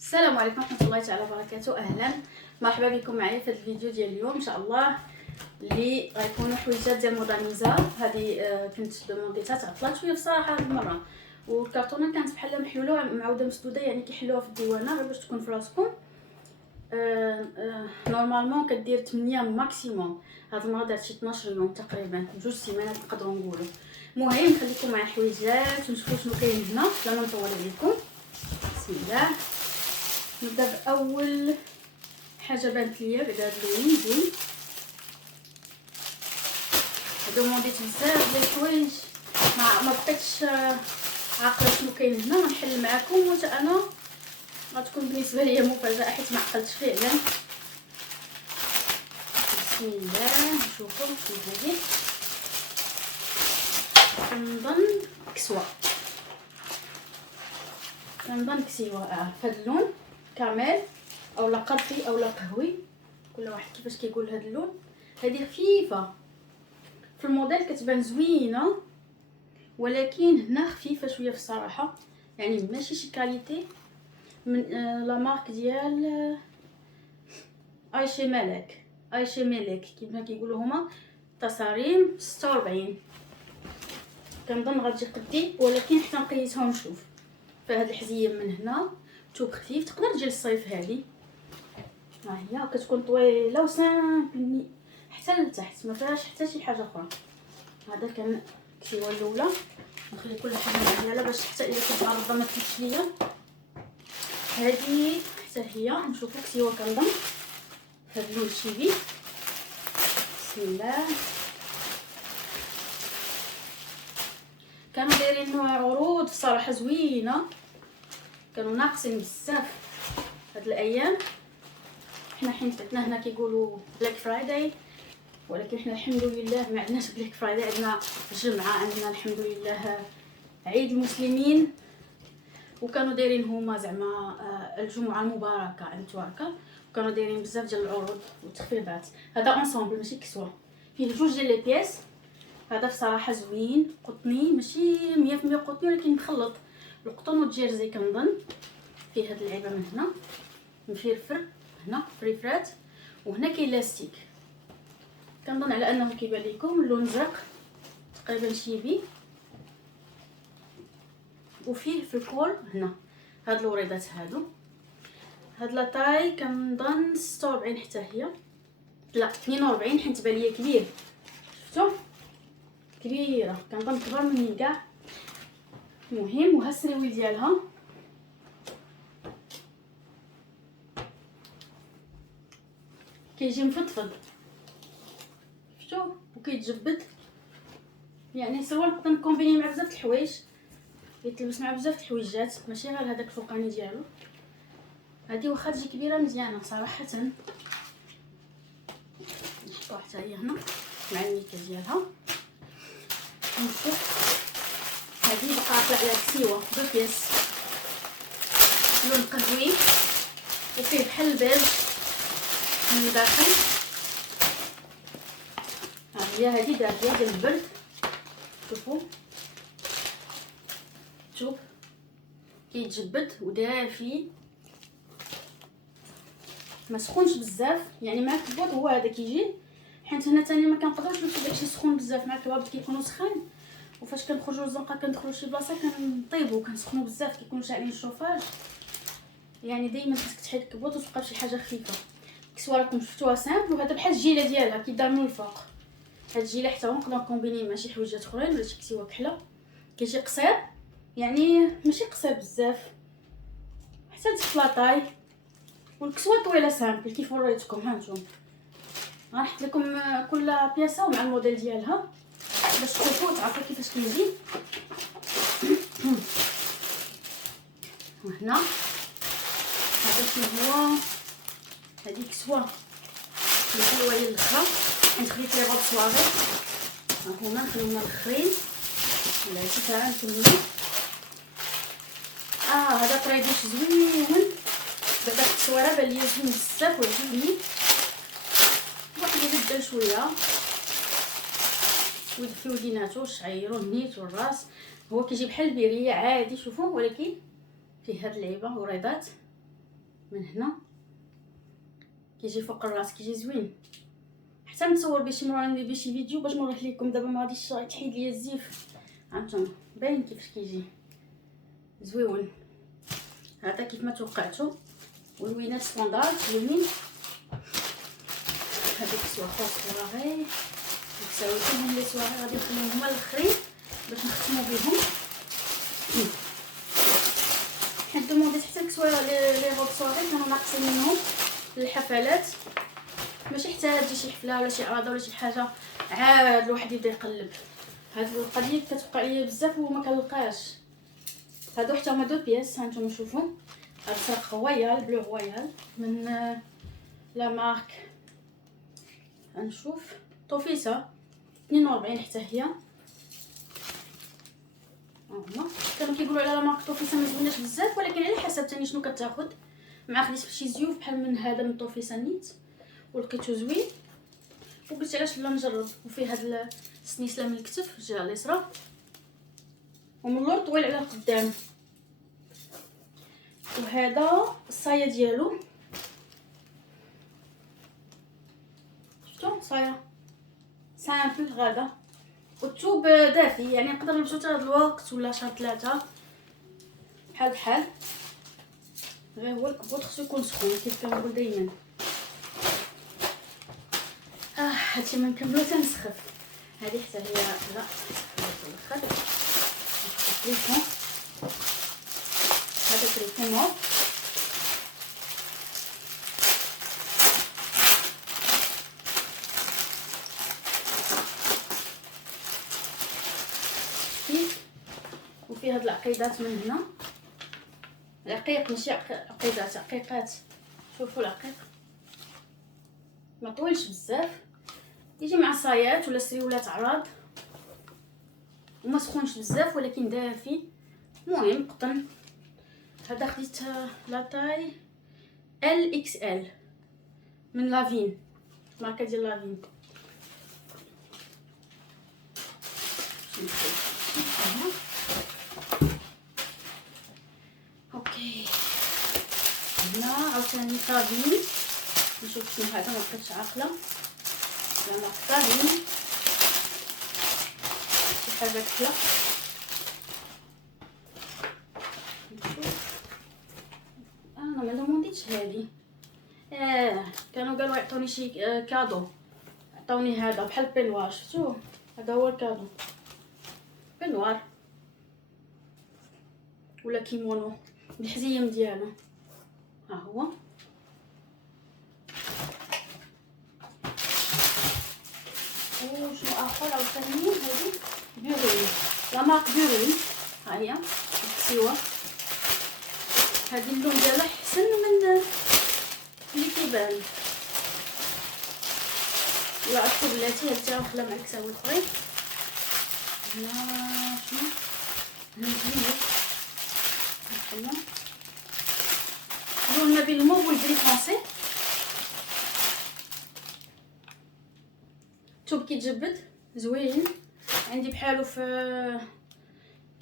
السلام عليكم ورحمه الله تعالى وبركاته. اهلا مرحبا بكم معايا في هذا الفيديو ديال اليوم ان شاء الله اللي غيكونوا حويجات ديال مودرنيزا. هذه كنت دومونديتها تعطلات شويه بصراحه هذه المره، والكرتونه كانت بحال محلوله معوده مسدوده، يعني كيحلوها في الديوانه غير باش تكون في راسكم. نورمالمون كدير 8 ماكسيموم، هاد المره درت شي 12 يوم تقريبا، 2 سيمانات نقدروا نقولوا. المهم خليكم معايا حويجات ونشوفوا شنو كاين هنا بلا ما نطول عليكم. بسم الله. نبدا باول حاجه بانت ليا بعدا هاد اللون زوين. دومونديت بزاف ديال الحوايج ما بقيتش عاقله شنو كاين هنا، غنحل معكم وتا انا غتكون بالنسبه ليا مفاجاه حيت ما عقلتش فعلا. بسم الله نشوفوا شنو هذه. كنظن كسيوه فهاد اللون كامل اولا قرفي اولا قهوي، كل واحد كيفاش كيقول هاد اللون. هذه خفيفه في الموديل كتبان زوينه، ولكن هنا خفيفه شويه في الصراحه، يعني ماشي شي كاليتي من لا مارك ديال ايشي ملك كيما كيقولوا هما. تصاريم 46 كنظن غتجي قدي، ولكن حتى نقيسها ونشوف. فهاد الحزيه من هنا توب خفيف، تقدر تجي للصيف هذه. ها هي كتكون طويله وسامبل حتى لتحت، ما فيهاش حتى شي حاجه اخرى. هذا كان الكسيوه الاولى، نخلي كل حاجه مزيانه باش حتى الا كنت غلطه ما تفوتش ليا. هذه حتى هي نشوفوا كسيوه كنظن هاد اللون الشيبي. بسم الله. كانوا دايرين عروض الصراحه زوينه، كانوا ناقصين بزاف هاد الايام. حنا حيت عندنا هنا كيقولوا بلاك فرايداي، ولكن حنا الحمد لله ما عندناش بلاك فرايداي، عندنا الجمعه، عندنا الحمد لله عيد المسلمين. وكانوا دايرين هما زعما الجمعه المباركه انتواركا، وكانوا دايرين بزاف ديال العروض والتخفيضات. هذا انصومبل ماشي كسوه، فيه جوج ديال لي بياس. هذا بصراحه زوين، قطني ماشي 100% قطني، ولكن مخلط القطن والجيرزي كنظن. فيه هاد اللعيبه من هنا مفرفر، هنا فريفرات، وهنا كاين لاستيك. كنظن على انه كيبان لكم اللون زرق تقريبا شيبي، وفيه في الكول هنا هاد الوريضات هادو. هاد لاطاي كنظن 46 حتى هي، لا 42 حيت تبان ليا كبير. شفتوا كبيره، كنظن كبر مني كاع. المهم وها السريوي ديالها كيجي مفضفض، شفتوا وكيتجبد، يعني سوا نقدر نكومبيني مع بزاف د الحوايج، يتلبس مع بزاف د الحويجات ماشي غير هذاك الفوقاني ديالو. هذه واخا تجي كبيره مزيانه صراحه. نحطوها حتى هي هنا مع الميكا ديالها. نشوف هذه بقى طلع لها كسيوه دو بياس، لون قهوي وفيه بحال البيج من الداخل. ها هي هذه دافيه ديال البرد، شوفوا شوف كيتجبد ودافي، ما سخونش بزاف، يعني مع الكبوط هو هذا كيجي. حيت هنا ثاني ما كنقدرش نمشي داكشي سخون بزاف، مع الكبابط كيكونوا سخان، وفاش كنخرجوا للزنقه كندخلوا لشي بلاصه كنطيبوا كنسخنوا بزاف، كيكونوا شاعلين الشوفاج. يعني دائما خاصك تحيد الكبوط وتبقى بشي حاجه خفيفه. الكسوه راكم شفتوها سامبل، وهذا بحال الجيله ديالها كيدار من الفوق. هاد الجيله حتى هو نقدر نكومبيني مع شي حويجات اخرين ولا شي كسوه كحله. كيجي قصير، يعني ماشي قصير بزاف، حتى تفلاطاي. والكسوه طويله سامبل كيف وريتكم. ها نتوما غنحط لكم كل بياسه ومع الموديل ديالها باش تشوفوا تعرفوا كيفاش كيجي. وهنا هذا شنو هو، هذه كسوه الحلوه هي الاخرى، حيت خديت لي غوب صواري. ها هما نخليهم الاخرين ولا شوفها نكملوا. هذا طريديش زوين، دابا التصويره بان ليا زوين بزاف وعجبني. واحد يبدل شويه ويدفي وديناتو الشعير والنيت والراس. هو كيجي بحال البيريه عادي شوفوا، ولكن فيه هاد اللعيبه وريضات من هنا كيجي فوق الراس، كيجي زوين. حتى نتصور بشي مرة ندير بشي فيديو باش نوريه لكم. دابا ما غاديش تحيد ليا الزيف. هانتوما باين كيفاش كيجي زويون. هذا كيف ما توقعتوا، والوينات ستاندارد زوينين. هذيك سوا خوص صغاري يساوي كلهم لي سواغي غادي نخليهم هما الاخرين باش نختموا بهم. حيت دومونديت حتى الكسواره لي روب سواغي كانوا ناقصين منهم للحفلات، ماشي حتى تجي شي حفله ولا شي عراضه ولا شي حاجه عاد الواحد يبدا يقلب. هاد القضيه كتوقع ليا بزاف وما كنلقاش. هادو حتى هما دو بياس. هانتوما شوفوا، هاد ساق رويال بلو رويال من لا مارك نشوف طوفيسه 42 حتى هي. هما كانوا كيقولوا على لا مارك طوفيسه ما زويناش بزاف، ولكن على حسب ثاني شنو كتاخذ. مع خديت شي زيوف بحال من هذا من طوفيسه نيت ولقيتو زوين وقلت علاش لا نجرب. وفيه هاد السنيسله من الكتف الجهه اليسرى ومن اللور طويل على القدام. وهذا الصايه ديالو شفتو صايه سامبل غادا، والثوب دافي يعني نقدر نمشيو حتى هاد الوقت ولا شهر 3 بحال غير هو الكبوط خصو يكون سخون كيف كنقول دايما. هادشي ما نكملو تنسخف. هذه حتى هي لا الاخر التليفون. هذا التليفون وفيه هاد العقيدات من هنا. العقيق ماشي عقيدات، عقيقات. شوفوا العقيق ما طويلش بزاف، يجي مع صايات ولا سريولات عراض وما سخونش بزاف ولكن دافي. المهم قطن. هذا خديت لا طاي ال اكس ال من لافين، ماركه ديال لافين. اوكي هنا عاوتاني طابين. نشوف شنو هذا، ما بقيتش عاقله. لا طابين شي حاجه كحله. انا ما دومونديتش هادي. كانوا قالوا يعطوني شي كادو، عطاوني هذا بحال بينوار. شفتوه هذا هو الكادو، بينوار ولا كيمونو بالحزيم ديالو. ها هو وشنو اخر عاوتاني هادي بيورين، لا مارك بيورين. ها هي السوا. هادي اللون ديالها احسن من اللي كيبان. ولا عرفتو بلاتي هاد تا خلا معاك ساوي طريق. هنا شنو هنا زوين لون ما بين الموف والبري فرونسي. الثوب كيتجبد زوين. عندي بحالو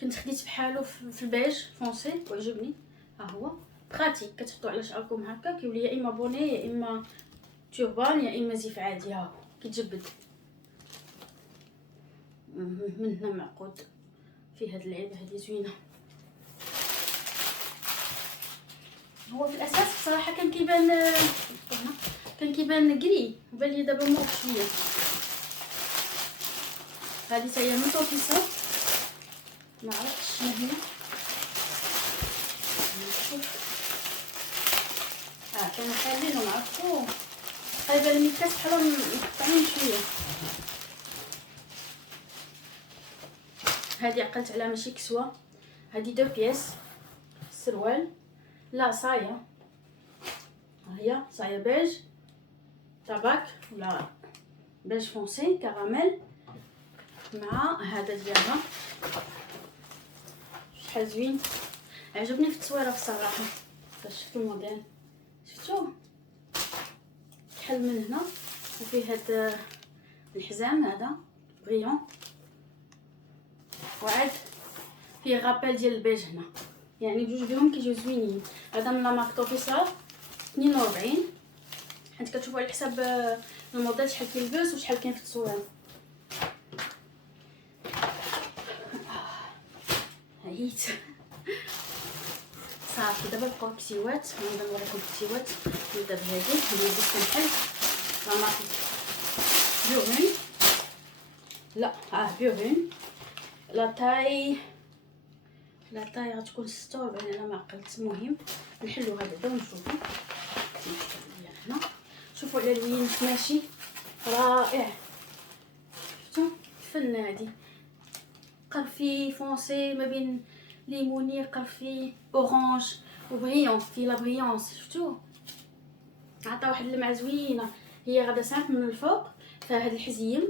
كنت خديت بحالو في البيج فونسي وعجبني. ها هو براتيك، كتحطو على شعركم هكا كيولي يا اما بوني يا اما توربان يا اما زيف عادي. ها هو كيتجبد من هنا معقود فيه هاد العيبه هادي زوينه. هو في الاساس بصراحه كان كيبان كري، وبان لي دابا موف شويه. هذه تاهي من طوفيسه، ما عرفتش شنو هي. نشوف كانوا حالينهم عرفتو قريبه المكاس بحالهم مقطعين شويه. هذه عقلت على ماشي كسوه، هذه دو بياس السروال لا صايه. ها هي صايه بيج تاباك ولا بيج فونسي كراميل مع هذا ديالها. شحال زوين، عجبني في التصويره بصراحه. فاش شفت الموديل شفتوه شحال من هنا. وفيه هاد الحزام هذا بريون، وعاد فيه غابيل ديال البيج هنا، يعني بجوج ديالهم كيجيو زوينين. هذا من لا مارك طوفيسه 42. حيت كتشوفوا على حساب الموديل شحال كيلبس وشحال كاين في التصويره. عييت صافي. دابا بقاو كتيوات، غنبدا نوريكم الكتيوات. نبدا بهذه ندوز كنحل لا مارك بيورين، لا بيورين. لا تاي غتكون 46 انا ما عقلت. المهم نحلوها بعدا ونشوفوا هنا. شوفوا على الوين ماشي رائع. شفتوا الفن هادي قرفي فونسي ما بين ليموني قرفي اورانج وبريون في لا بريونس. شفتوا عطا واحد اللمعه زوينه. هي غادا سامح من الفوق فيها هاد الحزيم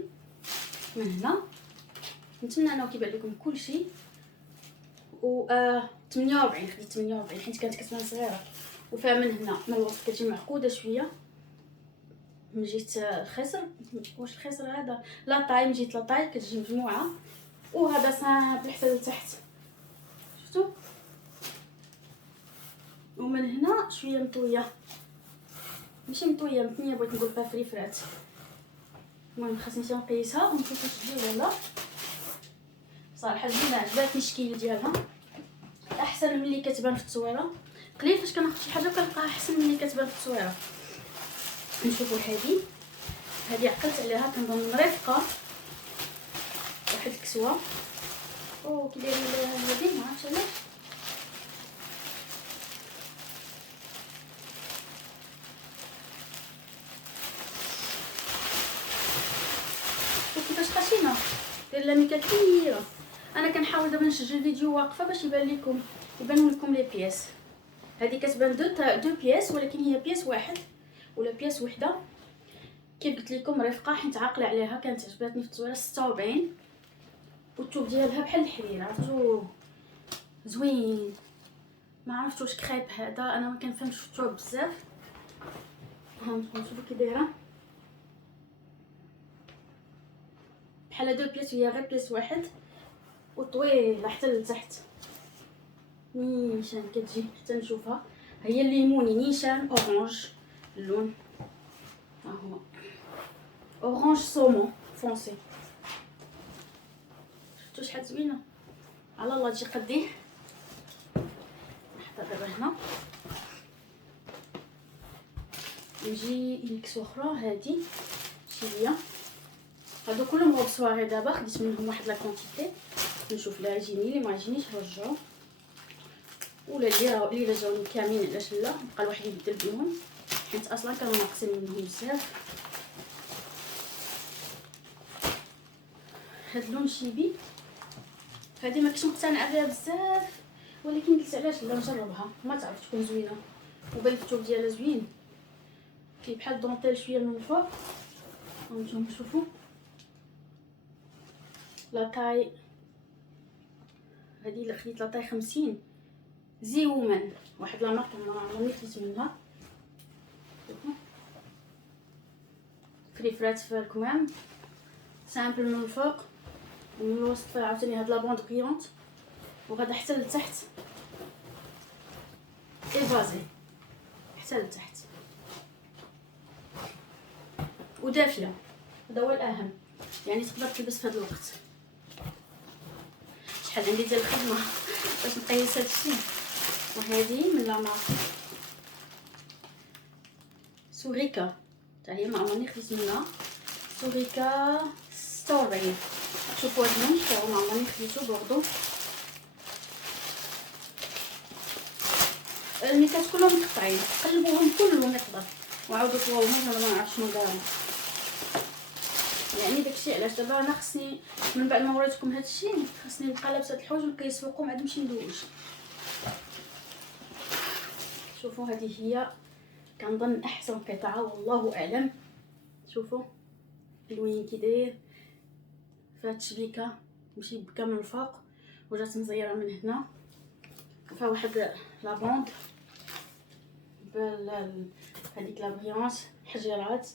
من هنا. نتمنى انه كيبان لكم كلشي. و 48 خديت 48 حيت كانت كتبان صغيره. وفيها من هنا من الوسط كتجي معقوده شويه. من جهه الخصر، واش الخصر هذا لاطاي، من جهه لاطاي كتجي مجموعه. وهذا سامبل حتى لتحت. شفتوا ومن هنا شويه مطويه، ماشي مطويه متنيه، بغيت نقول بها فريفرات. المهم خاصني نقيسها ونشوف واش تجي ولا. صراحه زوينه عجباتني الشكل ديالها، احسن من اللي كتبان في التصويره. قليل فاش كناخذ شي حاجه كنلقاها احسن من اللي كتبان في التصويره. نشوفوا هذه عقلت عليها كنظن مرافقه واحد الكسوه. كيداير هذه ما عرفتش علاش. وكيفاش خشينه داير لاميكا كبيره. انا كنحاول دابا نسجل الفيديو واقفه باش يبانوا لكم لي بياس. هذه كتبان دو بياس، ولكن هي بياس واحد ولا بياس وحده. كيف قلت لكم رفقه حيت عاقله عليها، كانت عجباتني في التصويره 46. والثوب ديالها بحال الحرير، عرفتو زوين. ما عرفت واش كريب هذا، انا ما كنفهمش في الثوب بزاف. نشوفوا كي دايره بحال دو بياس، هي غير بياس واحد وطويله حتى لتحت. نيشان كتجي حتى نشوفها، هي الليموني نيشان اورانج اللون. ها هو اورانج صومون فونسي. شفتوا شحال زوينه، على الله تجي قديه. نحطها دابا هنا. نجي لكسوه اخرى هادي شي. هادو كلهم غوب سواغي. دابا خديت منهم واحد لا كونتيتي، نشوف لا يجيني اللي ما يجينيش نرجعو، ولا اللي جاوني كاملين علاش لا، بقى الواحد يبدل بهم حيت اصلا كانوا ناقصين منهم بزاف. هاد اللون شيبي هادي ما كنتش مقتنعه بها بزاف، ولكن قلت علاش لا نجربها. ما تعرف تكون زوينه وبان الثوب ديالها زوين، فيه بحال دونتيل شويه من الفوق. نجيو نشوفوا لاطاي. هذه اللي خديت لاطاي 50 زي وومن، واحد لا مارك ما عمرني خديت منها. فريفرات في الكمام، سامبل من الفوق ومن الوسط فيها عاوتاني هاد لا بوند بريونت، وغادا حتى لتحت ايفازي حتى لتحت ودافيه. هذا هو الاهم، يعني تقدر تلبس في هذا الوقت. شحال عندي ديال الخدمه باش نقيس هادشي. وهذه من لا مارك سوريكا، حتى هي ما عمرني خديت منها. سوريكا 46. شوفوا هاد اللون حتى هو ما عمرني خديتو بوردو. الميكات كلهم مقطعين، قلبوهم كلهم يقدر وعاودوا طووهم. انا ما نعرفش شنو داروا، يعني داكشي علاش دابا انا خصني من بعد ما وريتكم هادشي خصني نبقى لابسه هاد الحوايج ونقيس فوقهم عاد نمشي ندوش. شوفوا هذه هي كنظن احسن قطعه والله اعلم. شوفوا الوين كي داير، فيها التشبيكه ماشي بكا من الفوق وجات مزيره من هنا، وفيها واحد لابوند هذيك لا بريونس حجيرات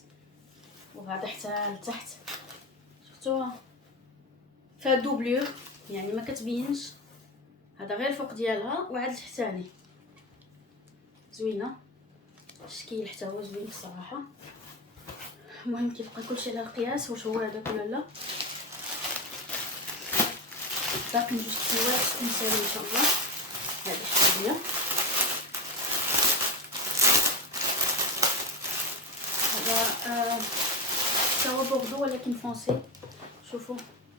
وغادا حتى لتحت. شفتوها فيها دوبلور يعني ما كتبينش، هذا غير الفوق ديالها وعاد التحتاني زوينه. الشكل حتى هو زوين بصراحه. المهم كيبقى كلشي على القياس، واش هو هذاك ولا لا. باقي جوج كيلوات نسالي ان شاء الله. هذه حاجه هذا هو بوردو ولكن فونسي. شوفوا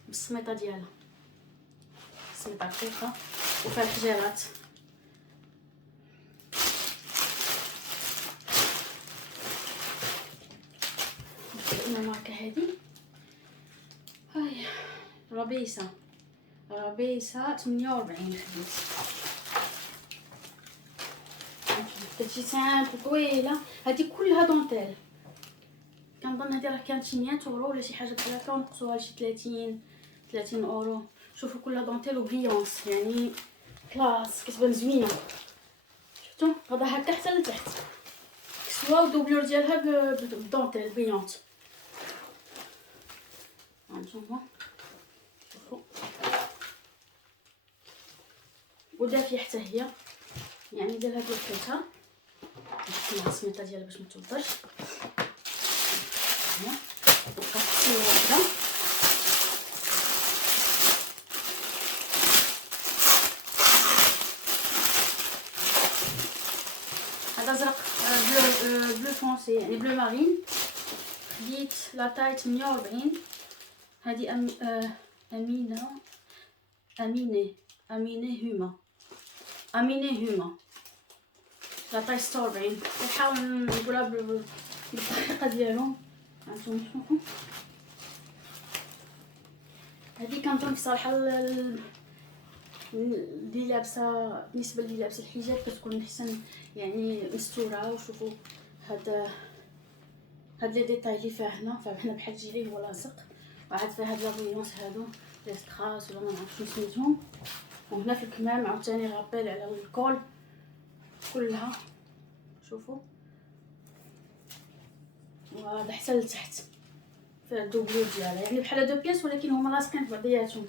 بالسميطه ديالها، سميطه رقيقه وفيها الحجيرات. الماركه هذه هاي ربيسه 48 خديت. كتجي سامبل طويله، هذه كلها دونتيل. كنظن هذه راه كانت شي 100 اورو ولا شي حاجه بحال هكا، ونقصوها لشي 30 اورو. شوفوا كلها دونتيل وبريونس، يعني كلاس، كتبان زوينه. شفتوا هذا هكا حتى لتحت، كسوه ودوبلور ديالها بالدونتيل بريونت. هانتوما شوفوا، ودافيه حتى هي، يعني ديال هاد وقتها نحط السميطه ديالها باش ما توضرش. بقات كسوه واحده. هذا ازرق بلو فونسي، يعني بلو مارين. خديت لا تاي 48. هذه امينه هما لا تاي 46. نحاول نقولها بالطريقه ديالهم. هانتوما شوفوا، هذه كنظن بصراحه اللي لابسه، بالنسبه لي لابسه الحجاب كتكون احسن، يعني مستوره. وشوفوا هاد لي ديتاي اللي فيها هنا بحال جيلي هو لاصق، وعاد فيها هاد لابويونس هادو لي ستراس ولا ما نعرفش شنو سميتهم. وهنا في الكمام عاوتاني غابيل على الكول كلها. شوفوا وهذا حتى لتحت فيها الدوبلور ديالها، يعني بحال دو بياس ولكن هما لاصقين في بعضياتهم.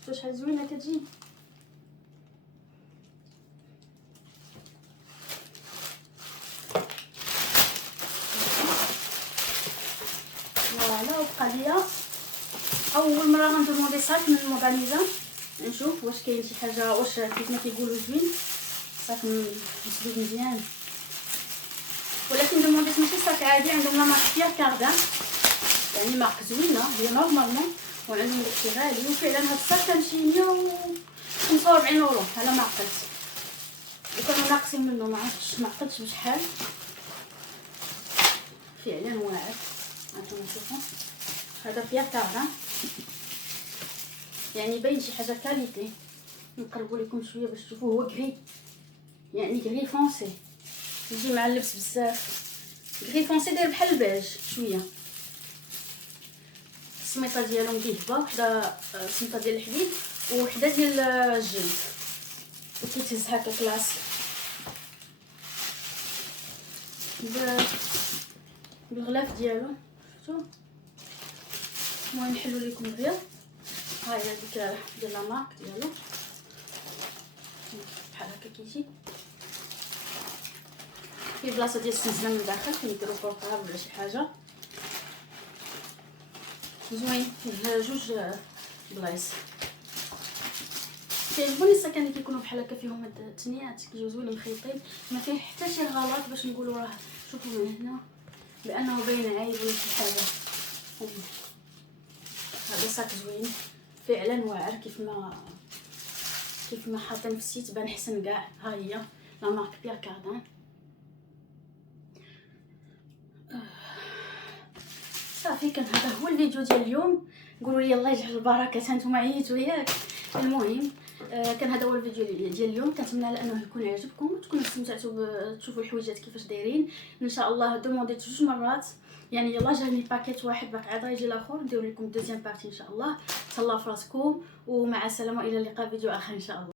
شوفوا شحال زوينه كتجي. فوالا. وبقى ليا اول مره غندوموندي صاك من المودانيزا، نشوف واش كاين شي حاجه، واش كيف ما كيقولوا زوين صاك مسدود مزيان. ولكن دومونديت ماشي صاك عادي، عندهم لا مارك بيير كاردان، يعني مارك زوينه هي نورمالمون، وعندهم داكشي غالي. وفعلا هاد الصاك كان شي 145 اورو على ما عقلت، وكانوا ناقصين منه ما عقلتش بشحال. فعلا واعر. هانتوما شوفوا هذا بيير كاردان، يعني باين شي حاجه كاليتي. نقربوا لكم شويه باش تشوفوا. هو غري، يعني غري فونسي، يجي مع اللبس بزاف. غري فونسي داير بحال البيج شويه. السميطه ديالهم كيهبه، وحده السميطه ديال الحديد وحده ديال الجلد، وكيتهز هكا كلاس بالغلاف ديالو. شفتوا؟ المهم نحلو لكم دغيا. ها هي ديك ديال لا مارك ديالو بحال هكا كيجي في بلاصه ديال السنسله من الداخل، كيديروا بورطابل ولا شي حاجه. زوين، فيه جوج بلايص. كيعجبوني الساكن اللي كيكونوا بحال هكا فيهم التنيات، كيجيو زوينين مخيطين، ما فيه حتى شي غلط باش نقولوا راه شوفوا من هنا بانه باين عيب ولا شي حاجه. هذا صاك زوين فعلا واعر، كيف ما حاطين في السيت بان حسن كاع. ها هي لا مارك بيير كاردان. صافي، كان هذا هو الفيديو ديال اليوم. قولوا لي الله يجعل البركات، هانتوما عييتوا ياك. المهم كان هذا هو الفيديو ديال اليوم. كنتمنى على انه يكون عجبكم وتكونوا استمتعتوا تشوفوا الحويجات كيفاش دايرين. ان شاء الله دومونديت 2 مرات، يعني يلا جاني باكيت واحد باقي عاد يجي الاخر، ندير لكم دوزيام بارتي ان شاء الله. تهلاو فراسكم ومع السلامه، الى اللقاء فيديو اخر ان شاء الله.